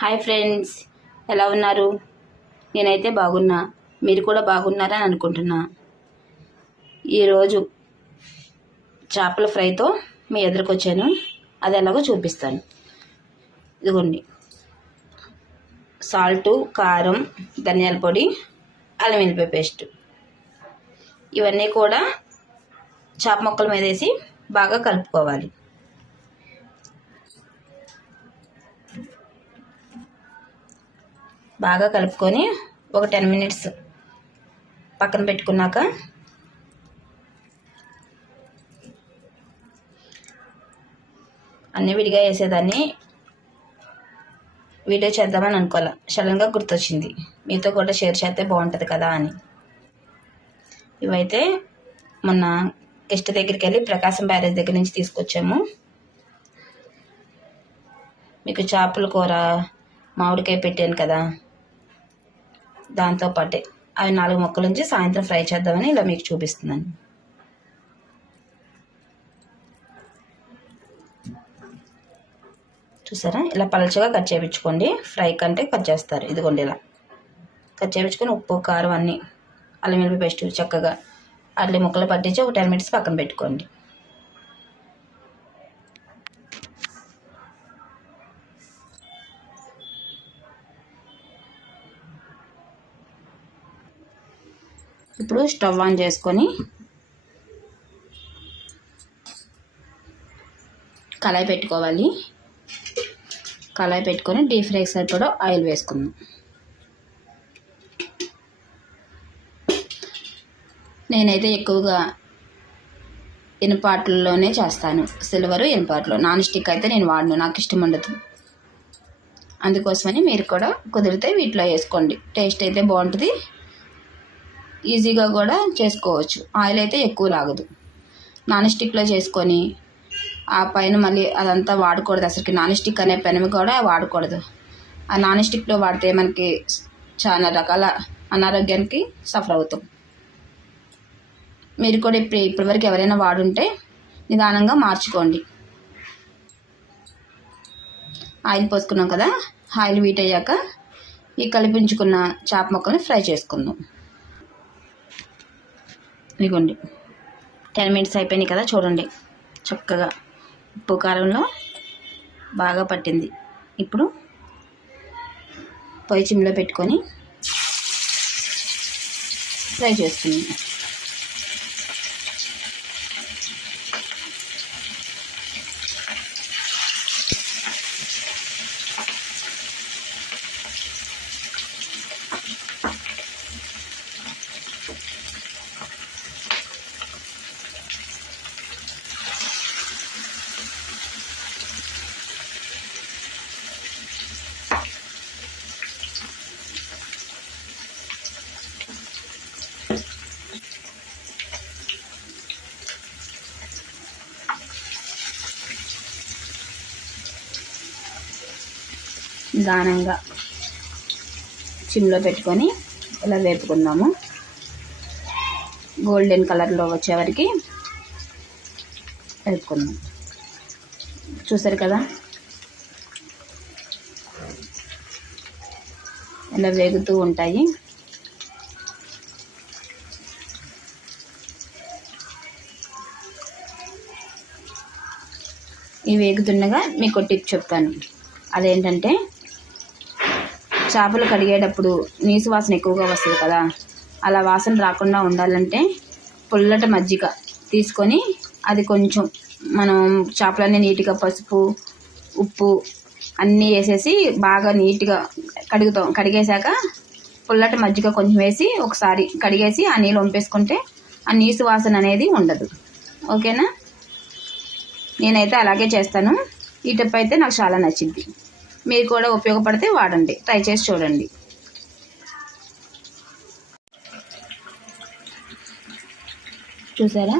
Hi friends, ఎలా ఉన్నారు? నేనైతే బాగున్నా. మీరు కూడా బాగున్నారని అనుకుంటున్నా. ఈరోజు చేపల ఫ్రైతో మీ ఎదురుకు వచ్చాను. అది ఎలాగో చూపిస్తాను. ఇదిగోండి, సాల్టు, కారం, ధనియాల పొడి, అల్లం వెల్లిపాయ పేస్ట్, ఇవన్నీ కూడా చేప ముక్కల మీద వేసి బాగా కలుపుకోవాలి. బాగా కలుపుకొని ఒక 10 మినిట్స్ పక్కన పెట్టుకున్నాక అన్నీ విడిగా వేసేదాన్ని వీడియో చేద్దామని అనుకోలే, సడన్గా గుర్తొచ్చింది మీతో కూడా షేర్ చేస్తే బాగుంటుంది కదా అని. ఇవైతే మొన్న గెస్ట్ దగ్గరికి వెళ్ళి ప్రకాశం బ్యారేజ్ దగ్గర నుంచి తీసుకొచ్చాము. మీకు చేపల కూర మామిడికాయ పెట్టాను కదా, దాంతోపాటే అవి 4 ముక్కల నుంచి సాయంత్రం ఫ్రై చేద్దామని ఇలా మీకు చూపిస్తున్నాను. చూసారా, ఇలా పలచగా కట్ చేయించుకోండి. ఫ్రై కంటే కట్ చేస్తారు. ఇదిగోండి, ఇలా కట్ చేయించుకొని ఉప్పు, కారం అన్నీ, అల్లం వెల్లిపాయ పేస్ట్ చక్కగా అట్లే ముక్కలు పట్టించి ఒక 10 మినిట్స్ పక్కన పెట్టుకోండి. ఇప్పుడు స్టవ్ ఆన్ చేసుకొని కళాయి పెట్టుకోవాలి. కళాయి పెట్టుకొని డీప్ ఫ్రై సరిపడా ఆయిల్ వేసుకుందాం. నేనైతే ఎక్కువగా ఇనుపాట్లలోనే చేస్తాను. సిల్వరు, ఇనుపాట్లో. నాన్ స్టిక్ అయితే నేను వాడను, నాకు ఇష్టం ఉండదు. అందుకోసమని మీరు కూడా కుదిరితే వీటిలో వేసుకోండి. టేస్ట్ అయితే బాగుంటుంది, ఈజీగా కూడా చేసుకోవచ్చు. ఆయిల్ అయితే ఎక్కువ లాగదు. నాన్ స్టిక్లో చేసుకొని ఆ పైన మళ్ళీ అదంతా వాడకూడదు. అసలుకి నాన్ స్టిక్ అనే పెనం కూడా వాడకూడదు. ఆ నాన్ స్టిక్లో వాడితే మనకి చాలా రకాల అనారోగ్యానికి సఫర్ అవుతాం. మీరు కూడా ఇప్పటివరకు ఎవరైనా వాడుంటే నిదానంగా మార్చుకోండి. ఆయిల్ పోసుకున్నాం కదా, ఆయిల్ వీట్ అయ్యాక ఈ కలిపించుకున్న చేప ముక్కల్ని ఫ్రై చేసుకుందాం. ఇదిగోండి, 10 మినిట్స్ అయిపోయినాయి కదా, చూడండి చక్కగా ఉప్పు కారంలో బాగా పట్టింది. ఇప్పుడు పొయ్యి చిమ్లో పెట్టుకొని ఫ్రై చేసుకుందాం. నిదానంగా సిమ్లో పెట్టుకొని ఇలా వేపుకుందాము. గోల్డెన్ కలర్లో వచ్చే వరకు వేపుకుందాం. చూసారు కదా, ఇలా వేగుతూ ఉంటాయి. ఈ వేగుతుండగా మీకు టిప్ చెప్తాను. అదేంటంటే, చేపలు కడిగేటప్పుడు నీసు వాసన ఎక్కువగా వస్తుంది కదా, అలా వాసన రాకుండా ఉండాలంటే పుల్లటి మజ్జిగ తీసుకొని అది కొంచెం మనం చేపలన్నీ నీట్గా పసుపు, ఉప్పు అన్నీ వేసేసి బాగా నీట్గా కడిగేశాక పుల్లటి మజ్జిగ కొంచెం వేసి ఒకసారి కడిగేసి ఆ నీళ్ళు వంపేసుకుంటే ఆ నీసు వాసన అనేది ఉండదు. ఓకేనా? నేనైతే అలాగే చేస్తాను. ఈ టిప్ అయితే నాకు చాలా నచ్చింది. మీరు కూడా ఉపయోగపడితే వాడండి, ట్రై చేసి చూడండి. చూసారా,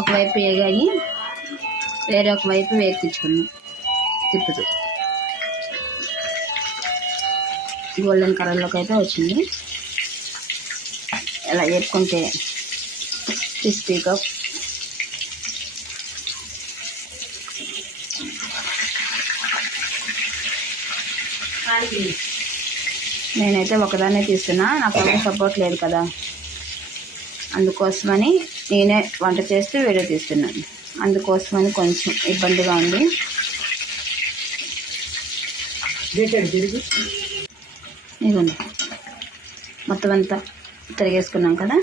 ఒకవైపు వేగాయి, వేరే ఒకవైపు వేగించుకున్నాం. తిప్పుతూ గోల్డెన్ కలర్లోకి అయితే వచ్చింది. ఇలా వేపుకుంటే క్రిస్పీగా నేనైతే ఒకదాన్నే తీస్తున్నా, నాకు ఎవరు సపోర్ట్ లేదు కదా, అందుకోసమని నేనే వంట చేస్తూ వీడియో తీస్తున్నాను. అందుకోసమని కొంచెం ఇబ్బందిగా ఉంది. ఇదిగోండి, మొత్తం అంతా తిరిగేసుకున్నాం కదా.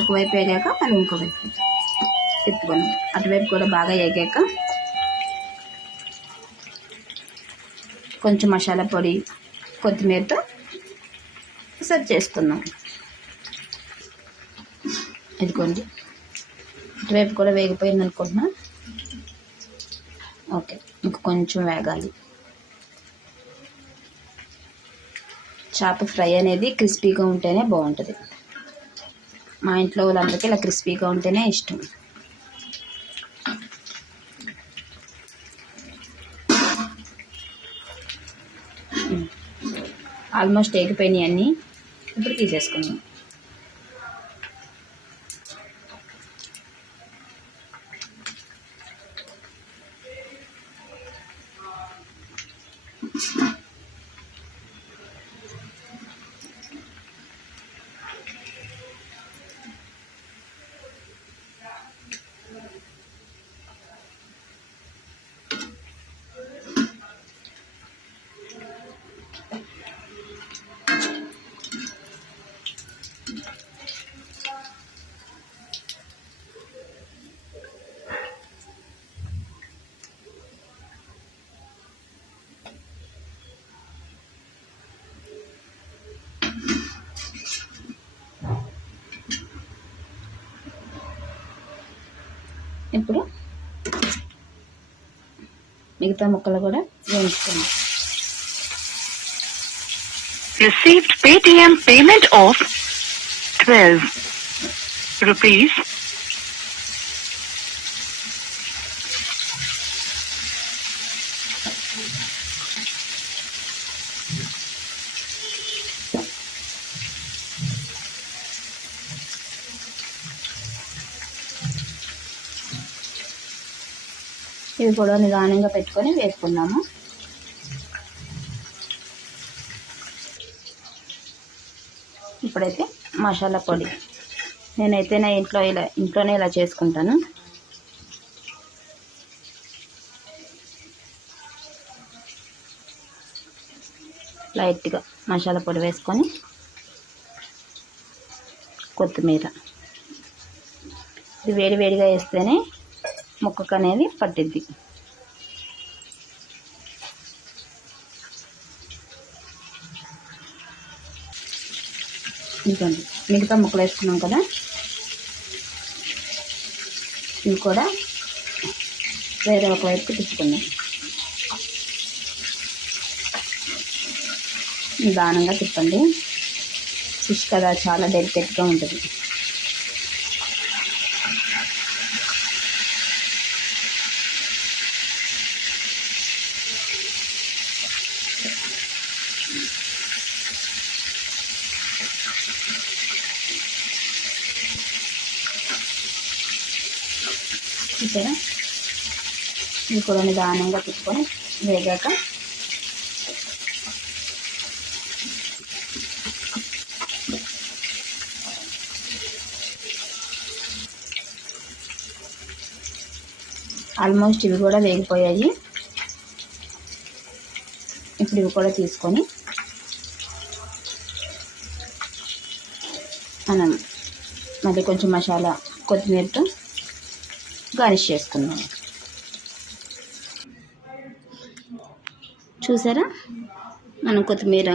ఒకవైపు వేగాక మళ్ళీ ఇంకోవైపు తిప్పుకున్నాం. అటువైపు కూడా బాగా వేగాక కొంచెం మసాలా పొడి, కొత్తిమీరతో సర్వ్ చేసుకుందాం. ఇదిగోండి, ఇటువైపు కూడా వేగిపోయింది అనుకుంటున్నా. ఓకే, ఇంక కొంచెం వేగాలి. చేప ఫ్రై అనేది క్రిస్పీగా ఉంటేనే బాగుంటుంది. మా ఇంట్లో వాళ్ళందరికీ ఇలా క్రిస్పీగా ఉంటేనే ఇష్టం. ఆల్మోస్ట్ వేగిపోయినాయి అన్నీ. ఇప్పుడు తీసేసుకుందాం. ఇప్పుడు మిగతా ముక్కలు కూడా వేయించుకుందాం. Received Paytm payment of 12 rupees. ఇవి కూడా నిదానంగా పెట్టుకొని వేసుకున్నాము. ఇప్పుడైతే మసాలా పొడి, నేనైతే నా ఇంట్లోనే ఇలా చేసుకుంటాను. లైట్గా మసాలా పొడి వేసుకొని కొత్తిమీర, ఇది వేడివేడిగా వేస్తేనే ముక్కకు అనేది పట్టిద్ది. ఇంకోండి, మిగతా ముక్కలు వేసుకున్నాం కదా, ఇవి కూడా వేరే ఒక వైపుకి తిప్పుకుందాం. నిదానంగా తిప్పండి, ఫిష్ కదా చాలా డెలికేట్గా ఉంటుంది. చూసారా, ఇది కూడా నిదానంగా తిప్పుకొని వేగాక ఆల్మోస్ట్ ఇవి కూడా వేగిపోయాయి. ఇప్పుడు ఇవి కూడా తీసుకొని మనం మళ్ళీ కొంచెం మసాలా కొత్తిమీరతో గార్నిష్ చేసుకుందాం. చూసారా, మనం కొత్తిమీర,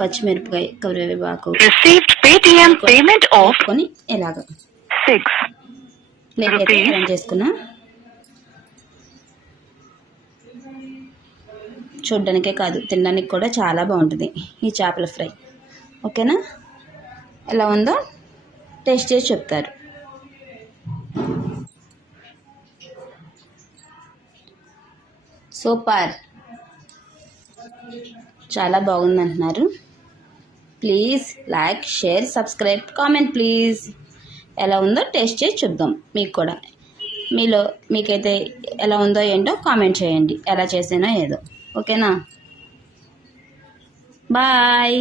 పచ్చిమిరపకాయ, కరివేపాకు వేసుకొని ఇలాగ ప్లేట్ అయితే అరేంజ్ చేసుకున్నా. చూడ్డానికే కాదు, తినడానికి కూడా చాలా బాగుంటుంది ఈ చేపల ఫ్రై. ఓకేనా, ఎలా ఉందో టేస్ట్ చేసి చెప్తారు. సూపర్, చాలా బాగుంది అంటున్నారు. Please like, share, subscribe, comment please. ఎలా ఉందో టేస్ట్ చేసి చూద్దాం మీకు కూడా. మీకైతే ఎలా ఉందో ఏంటో కామెంట్ చేయండి, ఎలా చేసానో ఏదో. ఓకేనా? బాయ్.